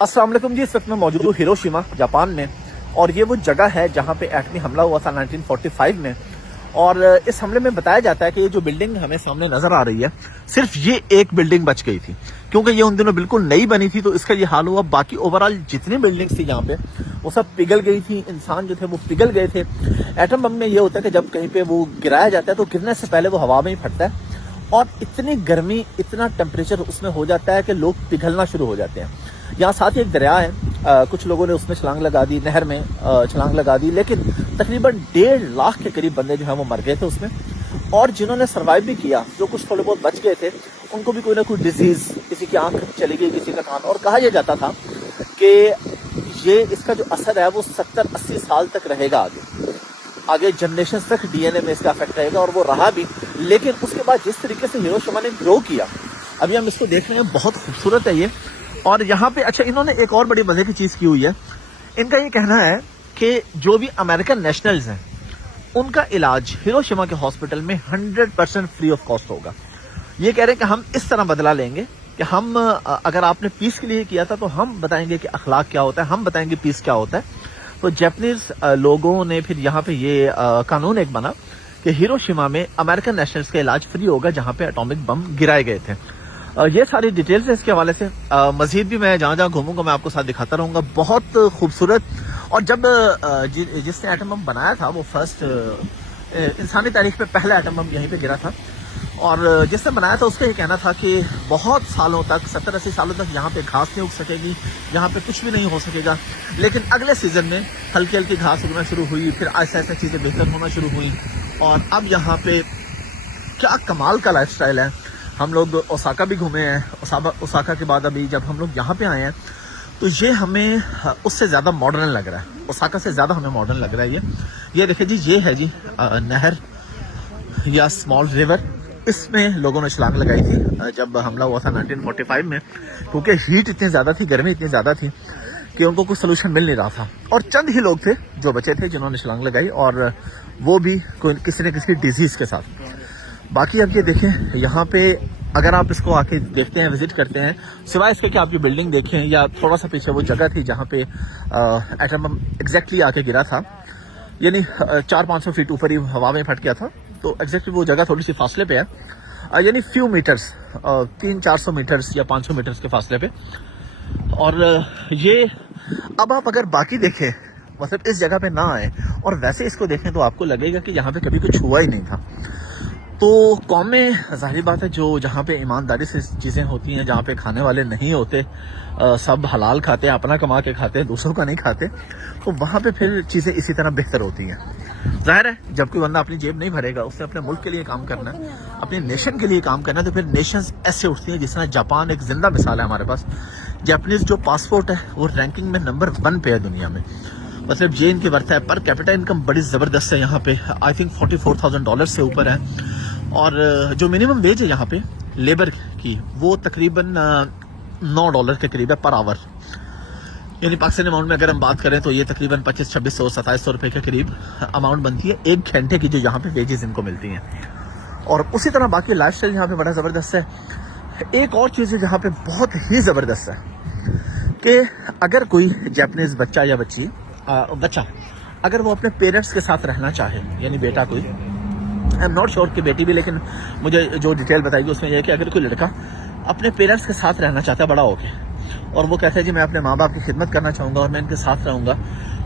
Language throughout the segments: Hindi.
अस्सलाम वालेकुम जी। इस वक्त मैं मौजूद हूँ हिरोशिमा जापान में, और ये वो जगह है जहाँ पे एटमी हमला हुआ था 1945 में। और इस हमले में बताया जाता है कि ये जो बिल्डिंग हमें सामने नजर आ रही है, सिर्फ ये एक बिल्डिंग बच गई थी, क्योंकि ये उन दिनों बिल्कुल नई बनी थी, तो इसका ये हाल हुआ। बाकी ओवरऑल जितनी बिल्डिंग्स थी यहाँ पे वो सब पिघल गई थी, इंसान जो थे वो पिघल गए थे। एटम बम में ये होता है कि जब कहीं पे वो गिराया जाता है तो गिरने से पहले वो हवा में ही फटता है, और इतनी गर्मी, इतना टेम्परेचर उसमें हो जाता है कि लोग पिघलना शुरू हो जाते हैं। यहाँ साथ ही एक दरिया है, कुछ लोगों ने उसमें छलांग लगा दी, नहर में छलांग लगा दी, लेकिन तकरीबन 1.5 लाख के करीब बंदे जो है वो मर गए थे उसमें। और जिन्होंने सर्वाइव भी किया, जो कुछ थोड़े बहुत बच गए थे, उनको भी कोई ना कोई डिजीज, किसी की आंख चली गई, किसी का कान। और कहा यह जाता था कि ये इसका जो असर है वो 70-80 साल तक रहेगा, आगे जनरेशन तक डीएनए में इसका इफेक्ट रहेगा, और वो रहा भी। लेकिन उसके बाद जिस तरीके से हिरोशिमा ने ग्रो किया, अभी हम इसको देख रहे हैं, बहुत खूबसूरत है ये। और यहाँ पे अच्छा, इन्होंने एक और बड़ी मजे की चीज की हुई है। इनका ये कहना है कि जो भी अमेरिकन नेशनल्स हैं उनका इलाज हिरोशिमा के हॉस्पिटल में 100% फ्री ऑफ कॉस्ट होगा। ये कह रहे हैं कि हम इस तरह बदला लेंगे कि हम, अगर आपने पीस के लिए किया था तो हम बताएंगे कि अखलाक क्या होता है, हम बताएंगे पीस क्या होता है। तो जापानीज लोगों ने फिर यहाँ पे ये कानून एक बना कि हिरोशिमा में अमेरिकन नेशनल्स का इलाज फ्री होगा जहाँ पे एटॉमिक बम गिराए गए थे। ये सारी डिटेल्स है इसके हवाले से। मजीद भी मैं जहाँ जहाँ घूमूंगा मैं आपको साथ दिखाता रहूंगा। बहुत खूबसूरत। और जब जिसने एटम बम बनाया था वो फर्स्ट इंसानी तारीख पे पहला एटम बम यहीं पे गिरा था, और जिसने बनाया था उसका ये कहना था कि बहुत सालों तक, 70-80 सालों तक यहाँ पे घास नहीं उग सकेगी, यहाँ पे कुछ भी नहीं हो सकेगा। लेकिन अगले सीजन में हल्की हल्की घास उगना शुरू हुई, फिर ऐसा ऐसा चीज़ें बेहतर होना शुरू हुई, और अब यहाँ पे क्या कमाल का लाइफस्टाइल है। हम लोग ओसाका भी घूमे हैं। ओसाका के बाद अभी जब हम लोग यहाँ पे आए हैं तो ये हमें उससे ज़्यादा मॉडर्न लग रहा है, ओसाका से ज़्यादा हमें मॉडर्न लग रहा है। ये देखिए जी, ये है जी नहर या स्मॉल रिवर। इसमें लोगों ने छलांग लगाई थी जब हमला हुआ था 1945 में, क्योंकि हीट इतनी ज़्यादा थी, गर्मी इतनी ज़्यादा थी कि उनको कोई सोल्यूशन मिल नहीं रहा था। और चंद ही लोग थे जो बचे थे जिन्होंने छलांग लगाई, और वो भी किसी न किसी डिजीज़ के साथ। बाकी अब ये देखें, यहाँ पे अगर आप इसको आके देखते हैं, विजिट करते हैं, सिवाय इसके कि आप ये बिल्डिंग देखें, या थोड़ा सा पीछे वो जगह थी जहाँ पे एटम बम एग्जैक्टली आके गिरा था, यानी 400-500 फीट ऊपर ही हवा में फट गया था, तो एग्जैक्टली वो जगह थोड़ी सी फासले पे है, यानी फ्यू मीटर्स, 300-400 मीटर्स या 500 मीटर्स के फासले पे। और ये अब आप अगर बाकी देखें, मतलब इस जगह पे ना आए और वैसे इसको देखें, तो आपको लगेगा कि यहाँ पे कभी कुछ हुआ ही नहीं था। तो कौमें, जाहिर बात है, जो जहाँ पे ईमानदारी से चीज़ें होती हैं, जहाँ पे खाने वाले नहीं होते, सब हलाल खाते हैं, अपना कमा के खाते हैं, दूसरों का नहीं खाते, तो वहाँ पे फिर चीज़ें इसी तरह बेहतर होती हैं। जाहिर है, जब कोई बंदा अपनी जेब नहीं भरेगा, उसने अपने मुल्क के लिए काम करना है, अपने नेशन के लिए काम करना है, तो फिर नेशंस ऐसे उठती हैं। जिस तरह जापान एक जिंदा मिसाल है हमारे पास। जापानीज जो पासपोर्ट है वो रैंकिंग में नंबर 1 पे है दुनिया में। मतलब ये इनकी वर्थ है। पर कैपिटा इनकम बड़ी ज़बरदस्त है यहाँ पे, आई थिंक $44,000 से ऊपर है। और जो मिनिमम वेज है यहाँ पे लेबर की, वो तकरीबन $9 के करीब है पर आवर। यानी पाकिस्तानी अमाउंट में अगर हम बात करें तो ये तकरीबन 2500-2600-2700 रुपये के करीब अमाउंट बनती है 1 घंटे की, जो यहाँ पे वेजेस इनको मिलती हैं। और उसी तरह बाकी लाइफस्टाइल यहाँ पे बड़ा ज़बरदस्त है। एक और चीज़ है जहाँ पे बहुत ही ज़बरदस्त है कि अगर कोई जापानीज बच्चा या बच्चा अगर वो अपने पेरेंट्स के साथ रहना चाहे, यानी बेटा कोई, आई एम नॉट श्योर कि बेटी भी, लेकिन मुझे जो डिटेल बताएगी उसमें यह है कि अगर कोई लड़का अपने पेरेंट्स के साथ रहना चाहता है बड़ा होके, और वो कहता है जी मैं अपने माँ बाप की खिदमत करना चाहूँगा और मैं इनके साथ रहूँगा,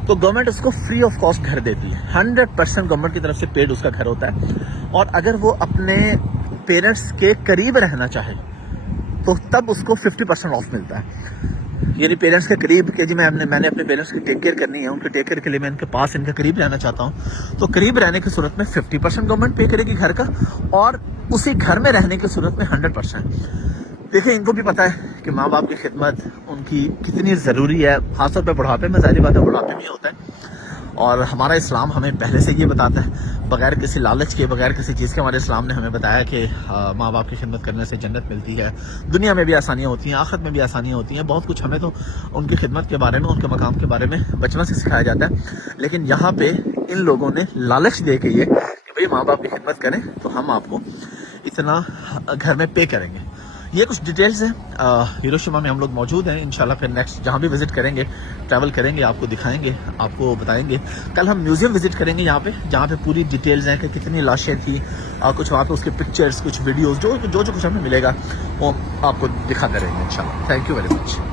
तो गवर्नमेंट उसको फ्री ऑफ कॉस्ट घर देती है। 100% गवर्नमेंट की तरफ से पेड उसका घर होता है। और अगर वो अपने पेरेंट्स के करीब रहना चाहे तो तब उसको 50% ऑफ मिलता है। यानी पेरेंट्स के करीब के जी मैंने अपने पेरेंट्स की टेक केयर करनी है, उनके टेक केयर के लिए मैं इनके पास, इनके करीब रहना चाहता हूँ, तो करीब रहने की सूरत में 50% गवर्नमेंट पे करेगी घर का, और उसी घर में रहने की सूरत में 100%। देखिए, इनको भी पता है कि माँ बाप की खिदमत उनकी कितनी ज़रूरी है, खासतौर पर बुढ़ापे में। ज़ाहिर बात है, बुढ़ापे में होता है। और हमारा इस्लाम हमें पहले से ये बताता है, बगैर किसी लालच के, बगैर किसी चीज़ के, हमारे इस्लाम ने हमें बताया कि माँ बाप की खिदमत करने से जन्नत मिलती है, दुनिया में भी आसानियाँ होती हैं, आखिरत में भी आसानियाँ होती हैं। बहुत कुछ हमें तो उनकी खिदमत के बारे में, उनके मकाम के बारे में बचपन से सिखाया जाता है। लेकिन यहाँ पे इन लोगों ने लालच दे के ये कि भाई माँ बाप की खिदमत करें तो हम आपको इतना घर में पे करेंगे। ये कुछ डिटेल्स हैं। हिरोशिमा में हम लोग मौजूद हैं। इंशाल्लाह फिर नेक्स्ट जहाँ भी विजिट करेंगे, ट्रैवल करेंगे, आपको दिखाएंगे, आपको बताएंगे। कल हम म्यूजियम विजिट करेंगे यहाँ पे, जहाँ पे पूरी डिटेल्स हैं कि कितनी लाशें थी, कुछ वहाँ पे उसके पिक्चर्स, कुछ वीडियोस, जो कुछ हमें मिलेगा वो आपको दिखाते रहेंगे इंशाल्लाह। Thank you very much.